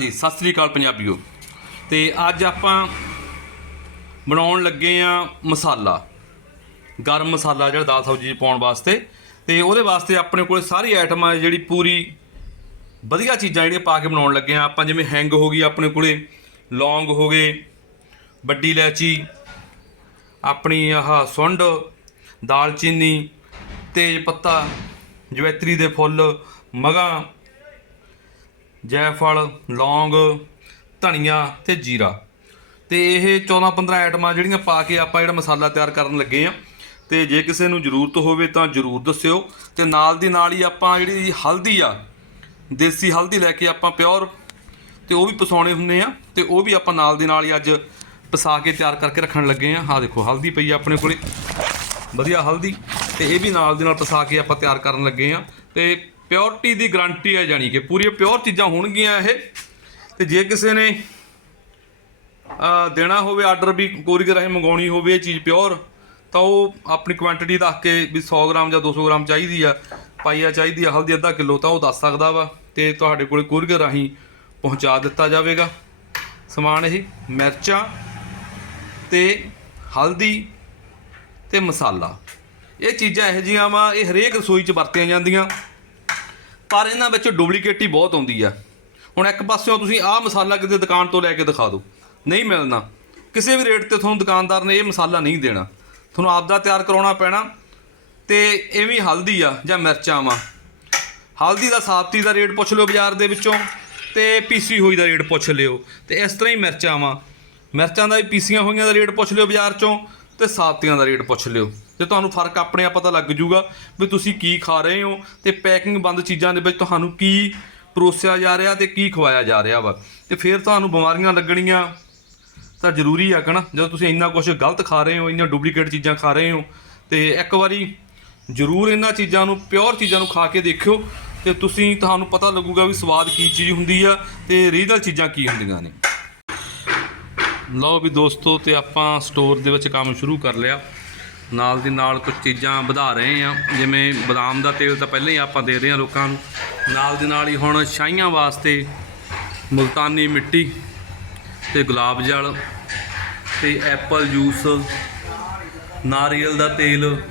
ਜੀ, ਸਤਿ ਸ੍ਰੀ ਅਕਾਲ ਪੰਜਾਬੀਓ। ਤੇ ਅੱਜ ਆਪਾਂ ਬਣਾਉਣ ਲੱਗੇ ਆ ਮਸਾਲਾ, ਗਰਮ ਮਸਾਲਾ ਜਿਹੜਾ ਦਾਲ ਸਬਜ਼ੀ ਪਾਉਣ ਵਾਸਤੇ। ਤੇ ਉਹਦੇ ਵਾਸਤੇ ਆਪਣੇ ਕੋਲ ਸਾਰੀ ਆਈਟਮਾਂ ਜਿਹੜੀ ਪੂਰੀ ਵਧੀਆ ਚੀਜ਼ਾਂ ਜਿਹੜੀਆਂ ਪਾ ਕੇ ਬਣਾਉਣ ਲੱਗੇ ਆ। ਆਪਾਂ ਜਿਵੇਂ ਹੈਂਗ ਹੋ ਗਈ ਆਪਣੇ ਕੋਲੇ, ਲੌਂਗ ਹੋ ਗਏ, ਵੱਡੀ ਇਲਾਇਚੀ, ਆਪਣੀ ਆਹ ਸੁੰਡ, ਦਾਲਚੀਨੀ, ਤੇਜ ਪੱਤਾ, ਜਵੈਤਰੀ ਦੇ ਫੁੱਲ, ਮਗਾ ਜੈਫਲ, ਲੌਂਗ, ਧਨੀਆ ਤੇ ਜੀਰਾ। ਤੇ ਇਹ 14 15 ਆਈਟਮਾਂ ਜਿਹੜੀਆਂ ਪਾ ਕੇ ਆਪਾਂ ਜਿਹੜਾ ਮਸਾਲਾ ਤਿਆਰ ਕਰਨ ਲੱਗੇ ਆ। ਤੇ ਜੇ ਕਿਸੇ ਨੂੰ ਜ਼ਰੂਰਤ ਹੋਵੇ ਤਾਂ ਜ਼ਰੂਰ ਦੱਸਿਓ। ਤੇ ਨਾਲ ਦੀ ਨਾਲ ਹੀ ਆਪਾਂ ਜਿਹੜੀ ਹਲਦੀ ਆ, ਦੇਸੀ ਹਲਦੀ ਲੈ ਕੇ ਆਪਾਂ ਪਿਓਰ, ਤੇ ਉਹ ਵੀ ਪਸਾਉਣੇ ਹੁੰਦੇ ਆ। ਤੇ ਉਹ ਵੀ ਆਪਾਂ ਨਾਲ ਦੀ ਨਾਲ ਹੀ ਅੱਜ ਪਸਾ ਕੇ ਤਿਆਰ ਕਰਕੇ ਰੱਖਣ ਲੱਗੇ ਆ। ਆਹ ਦੇਖੋ, ਹਲਦੀ ਪਈ ਆ ਆਪਣੇ ਕੋਲੇ। ਵਧੀਆ ਹਲਦੀ। ਤੇ ਇਹ ਵੀ ਨਾਲ ਦੇ ਨਾਲ ਪਸਾ ਕੇ ਆਪਾਂ ਤਿਆਰ ਕਰਨ ਲੱਗੇ ਆ। ਤੇ ਪਿਓਰਿਟੀ ਦੀ ਗਾਰੰਟੀ ਹੈ ਜਾਨੀ ਕਿ ਪੂਰੀ ਪਿਓਰ ਚੀਜ਼ਾਂ ਹੋਣਗੀਆਂ ਇਹ। ਤੇ ਜੇ ਕਿਸੇ ਨੇ ਦੇਣਾ ਹੋਵੇ ਆਰਡਰ ਵੀ ਕੋਰੀਅਰ ਰਾਹੀਂ ਮੰਗਾਉਣੀ ਹੋਵੇ ਇਹ ਚੀਜ਼ ਪਿਓਰ ਤਾਂ ਉਹ ਆਪਣੀ ਕੁਆਂਟੀਟੀ ਦੱਸ ਕੇ ਵੀ 100 ਗ੍ਰਾਮ ਜਾਂ 200 ਗ੍ਰਾਮ ਚਾਹੀਦੀ ਆ, ਪਾਈਆ ਚਾਹੀਦੀ ਆ, ਹਲਦੀ ਅੱਧਾ ਕਿਲੋ, ਤਾਂ ਉਹ ਦੱਸ ਸਕਦਾ ਵਾ। ਤੇ ਤੁਹਾਡੇ ਕੋਲੇ ਕੋਰੀਅਰ ਰਾਹੀਂ ਪਹੁੰਚਾ ਦਿੱਤਾ ਜਾਵੇਗਾ। ਸਮਾਨ ਇਹ ਮਿਰਚਾਂ ਤੇ ਹਲਦੀ ਤੇ ਮਸਾਲਾ। ਇਹ ਚੀਜ਼ਾਂ ਇਹੋ ਜਿਹੀਆਂ ਵਾ, ਇਹ ਹਰੇਕ ਰਸੋਈ 'ਚ ਵਰਤੀਆਂ ਜਾਂਦੀਆਂ। ਪਰ ਇਹਨਾਂ ਵਿੱਚ ਡੁਪਲੀਕੇਟ ਬਹੁਤ ਆਉਂਦੀ ਆ। ਹੁਣ ਇੱਕ ਪਾਸਿਓਂ ਤੁਸੀਂ ਆਹ ਮਸਾਲਾ ਕਿਤੇ ਦੁਕਾਨ ਤੋਂ ਲੈ ਕੇ ਦਿਖਾ ਦਿਓ। ਨਹੀਂ ਮਿਲਣਾ। ਕਿਸੇ ਵੀ ਰੇਟ ਤੇ ਤੁਹਾਨੂੰ ਦੁਕਾਨਦਾਰ ਨੇ ਇਹ ਮਸਾਲਾ ਨਹੀਂ ਦੇਣਾ। ਤੁਹਾਨੂੰ ਆਪਦਾ ਤਿਆਰ ਕਰਾਉਣਾ ਪੈਣਾ ਤੇ ਐਵੇਂ ਹਲਦੀ ਆ ਜਾਂ ਮਿਰਚਾਂ ਵਾ। ਹਲਦੀ ਦਾ ਸਾਬਤੀ ਦਾ ਰੇਟ ਪੁੱਛ ਲਿਓ ਬਾਜ਼ਾਰ ਦੇ ਵਿੱਚੋਂ ਤੇ ਪੀਸੀ ਹੋਈ ਦਾ ਰੇਟ ਪੁੱਛ ਲਿਓ ਤੇ ਇਸ ਤਰ੍ਹਾਂ ਹੀ ਮਿਰਚਾਂ ਵਾ। ਮਿਰਚਾਂ ਦਾ ਵੀ ਪੀਸੀਆਂ ਹੋਈਆਂ ਦਾ ਰੇਟ ਪੁੱਛ ਲਿਓ ਬਾਜ਼ਾਰ ਚੋਂ ਤੇ ਸਾਬਤੀਆਂ ਦਾ ਰੇਟ ਪੁੱਛ ਲਿਓ। ਤੇ ਤੁਹਾਨੂੰ ਫ਼ਰਕ ਆਪਣੇ ਆਪ ਪਤਾ ਲੱਗ ਜੂਗਾ ਵੀ ਤੁਸੀਂ ਕੀ ਖਾ ਰਹੇ ਹੋ ਤੇ ਪੈਕਿੰਗ ਬੰਦ ਚੀਜ਼ਾਂ ਦੇ ਵਿੱਚ ਤੁਹਾਨੂੰ ਕੀ ਪਰੋਸਿਆ ਜਾ ਰਿਹਾ ਤੇ ਕੀ ਖਵਾਇਆ ਜਾ ਰਿਹਾ ਵਾ। ਤੇ ਫਿਰ ਤੁਹਾਨੂੰ ਬਿਮਾਰੀਆਂ ਲੱਗਣੀਆਂ ਤਾਂ ਜ਼ਰੂਰੀ ਆ ਕਣਾ ਜਦੋਂ ਤੁਸੀਂ ਇੰਨਾ ਕੁਝ ਗਲਤ ਖਾ ਰਹੇ ਹੋ, ਇੰਨੀਆਂ ਡੁਪਲੀਕੇਟ ਚੀਜ਼ਾਂ ਖਾ ਰਹੇ ਹੋ, ਤੇ ਇੱਕ ਵਾਰੀ ਜ਼ਰੂਰ ਇਹਨਾਂ ਚੀਜ਼ਾਂ ਨੂੰ ਪਿਓਰ ਚੀਜ਼ਾਂ ਨੂੰ ਖਾ ਕੇ ਦੇਖਿਓ ਤੇ ਤੁਸੀਂ, ਤੁਹਾਨੂੰ ਪਤਾ ਲੱਗੂਗਾ ਵੀ ਸਵਾਦ ਕੀ ਚੀਜ਼ ਹੁੰਦੀ ਆ ਤੇ ਰੀਜਨਲ ਚੀਜ਼ਾਂ ਕੀ ਹੁੰਦੀਆਂ ਨੇ। ਲਓ ਵੀ ਦੋਸਤੋ, ਤੇ ਆਪਾਂ ਸਟੋਰ ਦੇ ਵਿੱਚ ਕੰਮ ਸ਼ੁਰੂ ਕਰ ਲਿਆ। ਨਾਲ ਦੀ ਨਾਲ ਕੁਝ ਚੀਜ਼ਾਂ ਵਧਾ ਰਹੇ ਆ ਜਿਵੇਂ ਬਦਾਮ ਦਾ ਤੇਲ ਤਾਂ ਪਹਿਲਾਂ ਹੀ ਆਪਾਂ ਦੇ ਰਹੇ ਆ ਲੋਕਾਂ ਨੂੰ। ਨਾਲ ਦੀ ਨਾਲ ਹੀ ਹੁਣ ਸ਼ਾਹੀਆਂ ਵਾਸਤੇ ਮੁਲਤਾਨੀ ਮਿੱਟੀ ਤੇ ਗੁਲਾਬ ਜਲ ਤੇ ਐਪਲ ਜੂਸ, ਨਾਰੀਅਲ ਦਾ ਤੇਲ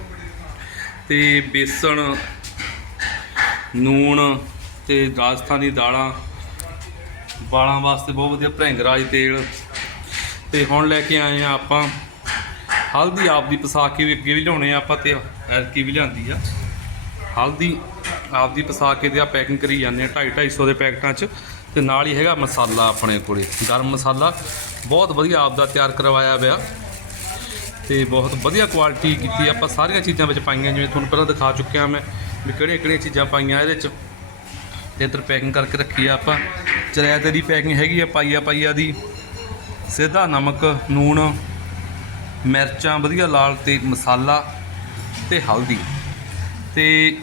ਤੇ ਬੇਸਣ, ਨੂਣ ਤੇ ਰਾਜਸਥਾਨੀ ਦਾਲਾਂ। ਵਾਲਾਂ ਵਾਸਤੇ ਬਹੁਤ ਵਧੀਆ ਭ੍ਰਿੰਗਰਾਜ ਤੇਲ। ਤੇ ਹੁਣ ਲੈ ਕੇ ਆਏ ਆ ਆਪਾਂ ਹਲਦੀ ਆਪਦੀ ਪਸਾ ਕੇ ਵੀ ਅੱਗੇ ਵੀ ਲਿਆਉਣੇ ਆ ਆਪਾਂ ਤੇ ਐਲਕੀ ਵੀ ਲਿਆਂਦੀ ਆ। ਹਲਦੀ ਆਪਦੀ ਪਸਾ ਕੇ ਤੇ ਆ ਪੈਕਿੰਗ ਕਰੀ ਜਾਂਦੇ ਆ 2.5 250 ਦੇ ਪੈਕਟਾਂ 'ਚ ਤੇ ਨਾਲ ਹੀ ਹੈਗਾ ਮਸਾਲਾ ਆਪਣੇ ਕੋਲੇ, ਗਰਮ ਮਸਾਲਾ। ਬਹੁਤ ਵਧੀਆ ਆਪਦਾ ਤਿਆਰ ਕਰਵਾਇਆ ਪਿਆ। ਤੇ ਬਹੁਤ ਵਧੀਆ ਕੁਆਲਿਟੀ ਕੀਤੀ ਆਪਾਂ ਸਾਰੀਆਂ ਚੀਜ਼ਾਂ ਵਿੱਚ ਪਾਈਆਂ, ਜਿਵੇਂ ਤੁਹਾਨੂੰ ਪਹਿਲਾਂ ਦਿਖਾ ਚੁੱਕਿਆ ਮੈਂ ਵੀ ਕਿਹੜੀਆਂ ਕਿਹੜੀਆਂ ਚੀਜ਼ਾਂ ਪਾਈਆਂ ਇਹਦੇ 'ਚ। ਤੇ ਇੱਧਰ ਪੈਕਿੰਗ ਕਰਕੇ ਰੱਖੀ ਆ ਆਪਾਂ। ਚਰੈਤ ਤੇਰੀ ਪੈਕਿੰਗ ਹੈਗੀ ਆ, ਪਾਈਆ ਪਾਈਆ ਦੀ। ਸਿੱਧਾ ਨਮਕ, ਨੂਣ ਮਿਰਚਾਂ, ਵਧੀਆ ਲਾਲ ਤੇ ਮਸਾਲਾ ਤੇ ਹਲਦੀ। ਤੇ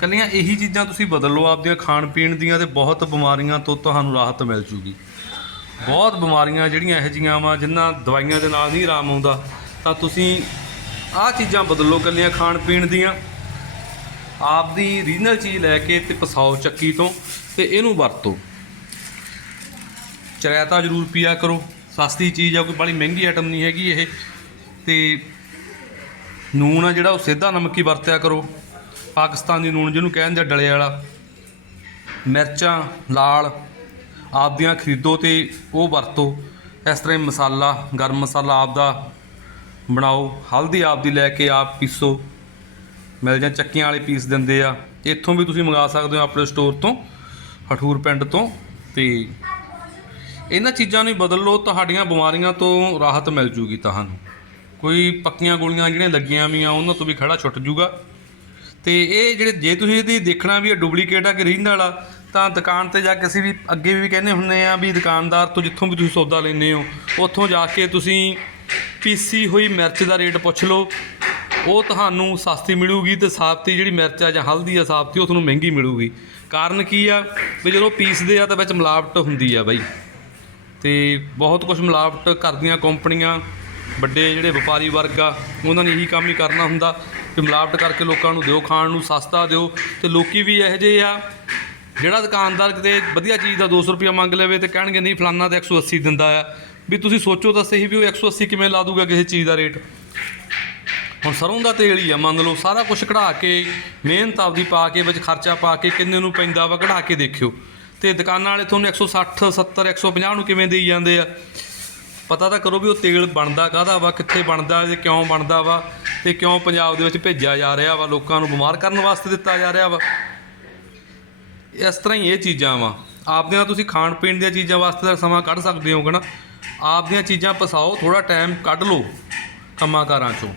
ਕੱਲੀਆਂ ਇਹੀ ਚੀਜ਼ਾਂ ਤੁਸੀਂ ਬਦਲ ਲਓ ਆਪਦੀਆਂ ਖਾਣ ਪੀਣ ਦੀਆਂ ਤੇ ਬਹੁਤ ਬਿਮਾਰੀਆਂ ਤੋਂ ਤੁਹਾਨੂੰ ਰਾਹਤ ਮਿਲ ਜੂਗੀ। ਬਹੁਤ ਬਿਮਾਰੀਆਂ ਜਿਹੜੀਆਂ ਇਹੋ ਜਿਹੀਆਂ ਵਾ ਜਿਨ੍ਹਾਂ ਦਵਾਈਆਂ ਦੇ ਨਾਲ ਨਹੀਂ ਆਰਾਮ ਆਉਂਦਾ, ਤਾਂ ਤੁਸੀਂ ਆਹ ਚੀਜ਼ਾਂ ਬਦਲੋ ਕੱਲੀਆਂ ਖਾਣ ਪੀਣ ਦੀਆਂ। ਆਪਦੀ ਰੀਜਨਲ ਚੀਜ਼ ਲੈ ਕੇ ਤੇ ਪਸਾਓ ਚੱਕੀ ਤੋਂ ਤੇ ਇਹਨੂੰ ਵਰਤੋ। ਚਰਾਇਤਾ ਜ਼ਰੂਰ ਪੀਆ ਕਰੋ। ਸਸਤੀ ਚੀਜ਼ ਆ, ਕੋਈ ਬੜੀ ਮਹਿੰਗੀ ਆਈਟਮ ਨਹੀਂ ਹੈਗੀ ਇਹ। ਤੇ ਨੂਣ ਆ ਜਿਹੜਾ, ਉਹ ਸਿੱਧਾ ਨਮਕੀ ਵਰਤਿਆ ਕਰੋ। ਪਾਕਿਸਤਾਨੀ ਨੂਣ ਜਿਹਨੂੰ ਕਹਿੰਦੇ ਆ, ਡਲੇ ਵਾਲਾ। ਮਿਰਚਾਂ, ਲਾਲ, ਆਪਦੀਆਂ ਖਰੀਦੋ ਤੇ ਉਹ ਵਰਤੋ। ਇਸ ਤਰ੍ਹਾਂ ਹੀ ਮਸਾਲਾ, ਗਰਮ ਮਸਾਲਾ ਆਪਦਾ ਬਣਾਓ। ਹਲਦੀ ਆਪਦੀ ਲੈ ਕੇ ਆਪ ਪੀਸੋ। ਮਿਲ ਜਾਂ ਚੱਕੀਆਂ ਵਾਲੇ ਪੀਸ ਦਿੰਦੇ ਆ। ਇੱਥੋਂ ਵੀ ਤੁਸੀਂ ਮੰਗਾ ਸਕਦੇ ਹੋ, ਆਪਣੇ ਸਟੋਰ ਤੋਂ, ਹਠੂਰ ਪਿੰਡ ਤੋਂ। ਤੇ ਇਹਨਾਂ ਚੀਜ਼ਾਂ ਨੂੰ ਬਦਲ ਲਓ, ਤੁਹਾਡੀਆਂ ਬਿਮਾਰੀਆਂ ਤੋਂ ਰਾਹਤ ਮਿਲ ਜੂਗੀ ਤੁਹਾਨੂੰ। ਕੋਈ ਪੱਕੀਆਂ ਗੋਲੀਆਂ ਜਿਹੜੀਆਂ ਲੱਗੀਆਂ ਵੀਆਂ, ਉਹਨਾਂ ਤੋਂ ਵੀ ਖੜਾ ਛੁੱਟ ਜੂਗਾ। ਤੇ ਇਹ ਜਿਹੜੇ ਜੇ ਤੁਸੀਂ ਇਹਦੀ ਦੇਖਣਾ ਵੀ ਇਹ ਡੁਪਲੀਕੇਟ ਆ ਕਿ ਰੀਜਨਲ ਆ ਤਾਂ ਦੁਕਾਨ ਤੇ ਜਾ ਕੇ ਅਸੀਂ ਵੀ ਅੱਗੇ ਵੀ ਕਹਿੰਦੇ ਹੁੰਦੇ ਆ ਵੀ ਦੁਕਾਨਦਾਰ ਤੋਂ ਜਿੱਥੋਂ ਵੀ ਤੁਸੀਂ ਸੌਦਾ ਲੈਂਦੇ ਹੋ, ਉੱਥੋਂ ਜਾ ਕੇ ਤੁਸੀਂ ਪੀਸੀ ਹੋਈ ਮਿਰਚ ਦਾ ਰੇਟ ਪੁੱਛ ਲਓ। ਉਹ ਤੁਹਾਨੂੰ ਸਸਤੀ ਮਿਲੂਗੀ ਤੇ ਸਾਬਤੀ ਜਿਹੜੀ ਮਿਰਚ ਆ ਜਾਂ ਹਲਦੀ ਆ, ਸਾਬਤੀ ਉਹ ਤੁਹਾਨੂੰ ਮਹਿੰਗੀ ਮਿਲੂਗੀ। ਕਾਰਨ ਕੀ ਆ? ਵੀ ਜਦੋਂ ਪੀਸਦੇ ਆ ਤਾਂ ਵਿੱਚ ਮਿਲਾਵਟ ਹੁੰਦੀ ਆ ਬਾਈ। ਤੇ ਬਹੁਤ ਕੁਝ ਮਿਲਾਵਟ ਕਰਦੀਆਂ ਕੰਪਨੀਆਂ, ਵੱਡੇ ਜਿਹੜੇ ਵਪਾਰੀ ਵਰਗ ਆ, ਉਹਨਾਂ ਨੇ ਇਹੀ ਕੰਮ ਹੀ ਕਰਨਾ ਹੁੰਦਾ ਕਿ ਮਿਲਾਵਟ ਕਰਕੇ ਲੋਕਾਂ ਨੂੰ ਦਿਓ, ਖਾਣ ਨੂੰ ਸਸਤਾ ਦਿਓ ਤੇ ਲੋਕੀ ਵੀ ਇਹੋ ਜਿਹੇ ਆ, ਜਿਹੜਾ ਦੁਕਾਨਦਾਰ ਕਿਤੇ ਵਧੀਆ ਚੀਜ਼ ਦਾ 200 ਰੁਪਇਆ ਮੰਗ ਲਵੇ ਤੇ ਕਹਿਣਗੇ, ਨਹੀਂ, ਫਲਾਨਾ ਤੇ 180 ਦਿੰਦਾ ਆ। ਵੀ ਤੁਸੀਂ ਸੋਚੋ ਤਾਂ ਸਹੀ ਵੀ ਉਹ 180 ਕਿਵੇਂ ਲਾ ਦੂਗਾ ਕਿਸੇ ਚੀਜ਼ ਦਾ ਰੇਟ। ਹੁਣ ਸਰੋਂ ਦਾ ਤੇਲ ਹੀ ਆ, ਮੰਨ ਲਓ, ਸਾਰਾ ਕੁਝ ਕਢਾ ਕੇ, ਮਿਹਨਤ ਆਪਦੀ ਪਾ ਕੇ, ਵਿੱਚ ਖਰਚਾ ਪਾ ਕੇ, ਕਿੰਨੇ ਨੂੰ ਪੈਂਦਾ ਵਾ, ਕਢਾ ਕੇ ਦੇਖਿਓ। ਤੇ ਦੁਕਾਨਾਂ ਵਾਲੇ ਤੁਹਾਨੂੰ 160 70 150 ਨੂੰ ਕਿਵੇਂ ਦੇਈ ਜਾਂਦੇ ਆ? ਪਤਾ ਤਾਂ ਕਰੋ ਵੀ ਉਹ ਤੇਲ ਬਣਦਾ ਕਾਹਦਾ ਵਾ, ਕਿੱਥੇ ਬਣਦਾ ਤੇ ਕਿਉਂ ਬਣਦਾ ਵਾ ਤੇ ਕਿਉਂ ਪੰਜਾਬ ਦੇ ਵਿੱਚ ਭੇਜਿਆ ਜਾ ਰਿਹਾ ਵਾ, ਲੋਕਾਂ ਨੂੰ ਬਿਮਾਰ ਕਰਨ ਵਾਸਤੇ ਦਿੱਤਾ ਜਾ ਰਿਹਾ ਵਾ। ਇਸ ਤਰ੍ਹਾਂ ਹੀ ਇਹ ਚੀਜ਼ਾਂ ਵਾ। ਆਪਦੀਆਂ ਤੁਸੀਂ ਖਾਣ ਪੀਣ ਦੀਆਂ ਚੀਜ਼ਾਂ ਵਾਸਤੇ ਤਾਂ ਸਮਾਂ ਕੱਢ ਸਕਦੇ ਹੋ ਨਾ। ਆਪਦੀਆਂ ਚੀਜ਼ਾਂ ਪਸਾਓ ਥੋੜਾ ਟਾਈਮ ਕੱਢ ਲਓ ਕੰਮਾਂ ਕਾਰਾਂ ਚੋਂ।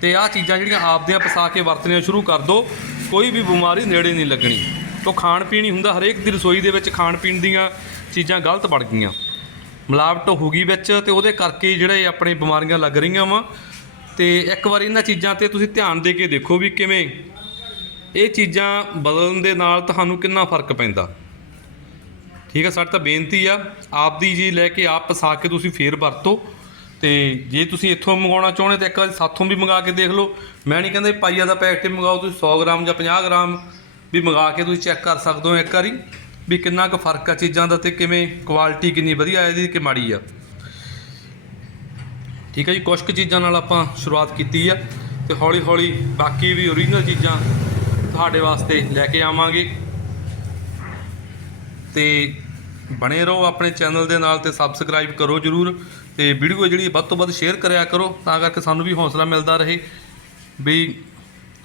ਤੇ ਆਹ ਚੀਜ਼ਾਂ ਜਿਹੜੀਆਂ ਆਪਦੀਆਂ ਪਸਾ ਕੇ ਵਰਤਣੀਆਂ ਸ਼ੁਰੂ ਕਰ ਦਿਓ ਕੋਈ ਵੀ ਬਿਮਾਰੀ ਨੇੜੇ ਨਹੀਂ ਲੱਗਣੀ। ਤੋਂ ਖਾਣ ਪੀਣ ਹੀ ਹੁੰਦਾ, ਹਰੇਕ ਦੀ ਰਸੋਈ ਦੇ ਵਿੱਚ ਖਾਣ ਪੀਣ ਦੀਆਂ ਚੀਜ਼ਾਂ ਗਲਤ ਬਣ ਗਈਆਂ। ਮਿਲਾਵਟ ਹੋ ਗਈ ਵਿੱਚ ਤੇ ਉਹਦੇ ਕਰਕੇ ਹੀ ਜਿਹੜੇ ਆਪਣੇ ਬਿਮਾਰੀਆਂ ਲੱਗ ਰਹੀਆਂ ਵਾ। ਤੇ ਇੱਕ ਵਾਰੀ ਇਹਨਾਂ ਚੀਜ਼ਾਂ ਤੇ ਤੁਸੀਂ ਧਿਆਨ ਦੇ ਕੇ ਦੇਖੋ ਵੀ ਕਿਵੇਂ ਇਹ ਚੀਜ਼ਾਂ ਬਦਲਣ ਦੇ ਨਾਲ ਤੁਹਾਨੂੰ ਕਿੰਨਾ ਫ਼ਰਕ ਪੈਂਦਾ। ਠੀਕ ਹੈ ਸਾਡੀ ਤਾਂ ਬੇਨਤੀ ਆ ਆਪ ਦੀ ਜੀ ਲੈ ਕੇ ਆਪ ਪਸਾ ਕੇ ਤੁਸੀਂ ਫੇਰ ਵਰਤੋ। ਤੇ ਜੇ ਤੁਸੀਂ ਇੱਥੋਂ ਮੰਗਾਉਣਾ ਚਾਹੁੰਦੇ ਤਾਂ ਇੱਕ ਵਾਰੀ ਸਾਥੋਂ ਵੀ ਮੰਗਾ ਕੇ ਦੇਖ ਲਓ। ਮੈਂ ਨਹੀਂ ਕਹਿੰਦਾ ਪਾਈਆ ਦਾ ਪੈਕਟ ਹੀ ਮੰਗਾਓ ਤੁਸੀਂ 100 ਗ੍ਰਾਮ ਜਾਂ 50 ਗ੍ਰਾਮ ਵੀ ਮੰਗਾ ਕੇ ਤੁਸੀਂ ਚੈੱਕ ਕਰ ਸਕਦੇ ਹੋ ਇੱਕ ਵਾਰੀ ਵੀ ਕਿੰਨਾ ਕੁ ਫ਼ਰਕ ਆ ਚੀਜ਼ਾਂ ਦਾ ਤੇ ਕਿਵੇਂ ਕੁਆਲਿਟੀ ਕਿੰਨੀ ਵਧੀਆ ਹੈ ਇਹਦੀ ਕਿ ਮਾੜੀ ਆ। ਠੀਕ ਹੈ ਜੀ ਕੁਝ ਕੁ ਚੀਜ਼ਾਂ ਨਾਲ ਆਪਾਂ ਸ਼ੁਰੂਆਤ ਕੀਤੀ ਆ ਤੇ ਹੌਲੀ ਹੌਲੀ ਬਾਕੀ ਵੀ ਓਰੀਜਨਲ ਚੀਜ਼ਾਂ ਤੁਹਾਡੇ ਵਾਸਤੇ ਲੈ ਕੇ ਆਵਾਂਗੇ। ਤੇ ਬਣੇ ਰਹੋ ਆਪਣੇ ਚੈਨਲ ਦੇ ਨਾਲ ਤੇ ਸਬਸਕ੍ਰਾਈਬ ਕਰੋ ਜਰੂਰ ਤੇ ਵੀਡੀਓ ਜਿਹੜੀ ਵੱਧ ਤੋਂ ਵੱਧ ਸ਼ੇਅਰ ਕਰਿਆ ਕਰੋ ਤਾਂ ਕਰਕੇ ਸਾਨੂੰ ਵੀ ਹੌਸਲਾ ਮਿਲਦਾ ਰਹੇ। ਵੀ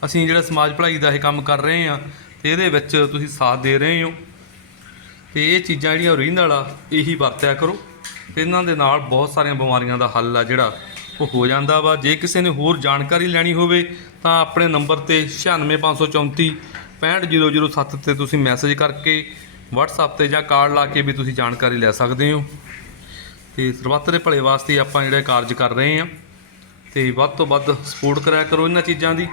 ਅਸੀਂ ਜਿਹੜਾ ਸਮਾਜ ਭਲਾਈ ਦਾ ਇਹ ਕੰਮ ਕਰ ਰਹੇ ਆ ਤੇ ਇਹਦੇ ਵਿੱਚ ਤੁਸੀਂ ਸਾਥ ਦੇ ਰਹੇ ਹੋ। ਤੇ ਇਹ ਚੀਜ਼ਾਂ ਜਿਹੜੀਆਂ ਓਰੀਜਨਲ ਆ ਇਹੀ ਵਰਤਿਆ ਕਰੋ। ਤੇ ਇਹਨਾਂ ਦੇ ਨਾਲ ਬਹੁਤ ਸਾਰੀਆਂ ਬਿਮਾਰੀਆਂ ਦਾ ਹੱਲ ਆ ਜਿਹੜਾ ਉਹ ਹੋ ਜਾਂਦਾ ਵਾ। ਜੇ ਕਿਸੇ ਨੇ ਹੋਰ ਜਾਣਕਾਰੀ ਲੈਣੀ ਹੋਵੇ, ਤਾਂ ਆਪਣੇ ਨੰਬਰ ਤੇ 96534 65007 ਤੇ ਤੁਸੀਂ ਮੈਸੇਜ ਕਰਕੇ WhatsApp ਤੇ ਜਾਂ ਕਾਰਡ ਲਾ ਕੇ ਵੀ ਤੁਸੀਂ ਜਾਣਕਾਰੀ ਲੈ ਸਕਦੇ ਹੋ। ਤੇ ਸਰਬੱਤ ਦੇ ਭਲੇ ਵਾਸਤੇ ਆਪਾਂ ਜਿਹੜਾ ਕਾਰਜ ਕਰ ਰਹੇ ਹਾਂ। ਤੇ ਵੱਧ ਤੋਂ ਵੱਧ ਸਪੋਰਟ ਕਰਿਆ ਕਰੋ ਇਹਨਾਂ ਚੀਜ਼ਾਂ ਦੀ।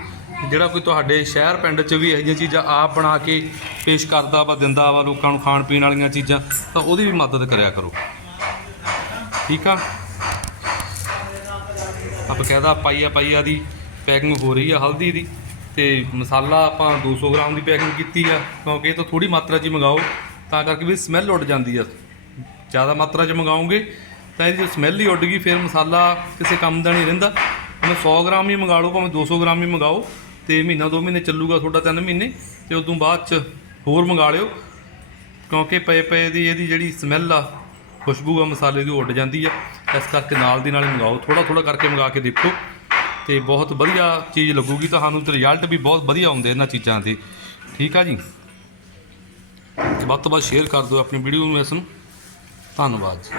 ਜਿਹੜਾ ਕੋਈ ਤੁਹਾਡੇ ਸ਼ਹਿਰ ਪਿੰਡ 'ਚ ਵੀ ਇਹੋ ਜਿਹੀਆਂ ਚੀਜ਼ਾਂ ਆਪ ਬਣਾ ਕੇ ਪੇਸ਼ ਕਰਦਾ ਵਾ, ਦਿੰਦਾ ਵਾ, ਲੋਕਾਂ ਨੂੰ ਖਾਣ ਪੀਣ ਵਾਲੀਆਂ ਚੀਜ਼ਾਂ, ਤਾਂ ਉਹਦੀ ਵੀ ਮਦਦ ਕਰਿਆ ਕਰੋ। ਠੀਕ ਆ? ਆਪਾਂ ਕਹਿੰਦਾ ਪਾਈਆ ਪਾਈਆ ਦੀ ਪੈਕਿੰਗ ਹੋ ਰਹੀ ਆ, ਹਲਦੀ ਦੀ, ਤੇ ਮਸਾਲਾ ਆਪਾਂ 200 ਗ੍ਰਾਮ ਦੀ ਪੈਕਿੰਗ ਕੀਤੀ ਆ, ਕਿਉਂਕਿ ਇਹ ਤਾਂ ਥੋੜੀ ਮਾਤਰਾ 'ਚ ਹੀ ਮੰਗਾਓ, ਤਾਂ ਕਰਕੇ ਵੀ ਸਮੈਲ ਉੱਡ ਜਾਂਦੀ ਆ। ਜ਼ਿਆਦਾ ਮਾਤਰਾ 'ਚ ਮੰਗਾਓਗੇ, ਤਾਂ ਇਹਦੀ ਸਮੈਲ ਹੀ ਉੱਡ ਗਈ, ਫਿਰ ਮਸਾਲਾ ਕਿਸੇ ਕੰਮ ਦਾ ਨਹੀਂ ਰਹਿੰਦਾ। ਮੈਂ 100 ਗ੍ਰਾਮ ਹੀ ਮੰਗਾ ਲਓ, ਭਾਵੇਂ 200 ਗ੍ਰਾਮ ਹੀ ਮੰਗਾਓ। ਤੇ ਮਹੀਨਾ ਦੋ ਮਹੀਨੇ ਚੱਲੂਗਾ ਤੁਹਾਡਾ ਤਿੰਨ ਮਹੀਨੇ ਤੇ ਉਦੋਂ ਬਾਅਦ 'ਚ ਹੋਰ ਮੰਗਾ ਲਿਓ। ਕਿਉਂਕਿ ਪਏ ਪਏ ਦੀ ਇਹਦੀ ਜਿਹੜੀ ਸਮੈਲ ਆ, ਖੁਸ਼ਬੂ ਆ, ਮਸਾਲੇ ਦੀ ਉਹ ਉੱਡ ਜਾਂਦੀ ਆ। ਇਸ ਕਰਕੇ ਨਾਲ ਦੀ ਨਾਲ ਮੰਗਾਓ। ਥੋੜਾ ਥੋੜਾ ਕਰਕੇ ਮੰਗਾ ਕੇ ਦੇਖੋ ਤੇ ਬਹੁਤ ਵਧੀਆ ਚੀਜ਼ ਲੱਗੂਗੀ। ਤੁਹਾਨੂੰ ਤੇ ਰਿਜ਼ਲਟ ਵੀ ਬਹੁਤ ਵਧੀਆ ਆਉਂਦੇ ਇਹਨਾਂ ਚੀਜ਼ਾਂ ਦੇ। ਠੀਕ ਆ ਜੀ? ਤੇ ਵੱਧ ਤੋਂ ਵੱਧ ਸ਼ੇਅਰ ਕਰ ਦਿਓ ਆਪਣੀ ਵੀਡੀਓ ਨੂੰ ਇਸ ਨੂੰ। ਧੰਨਵਾਦ ਜੀ।